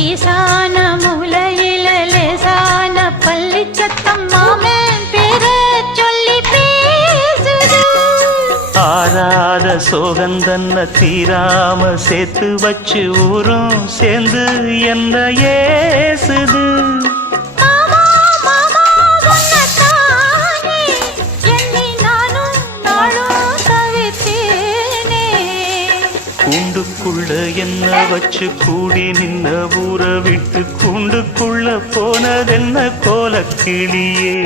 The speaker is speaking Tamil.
ஈசான மூலையில லேசான பள்ளி சத்தம் மாமன் பேர சொல்லி பேசுது. ஆறாத சோகந்தன்ன தீராம சேர்த்து வச்சு ஊரும் சேர்ந்து என்ன ஏசுது. கூண்டுக்குள்ள என்ன வச்சு கூடி நின்ன ஊற விட்டு கூண்டுக்குள்ள போனதென்ன கோலக்கிளியே.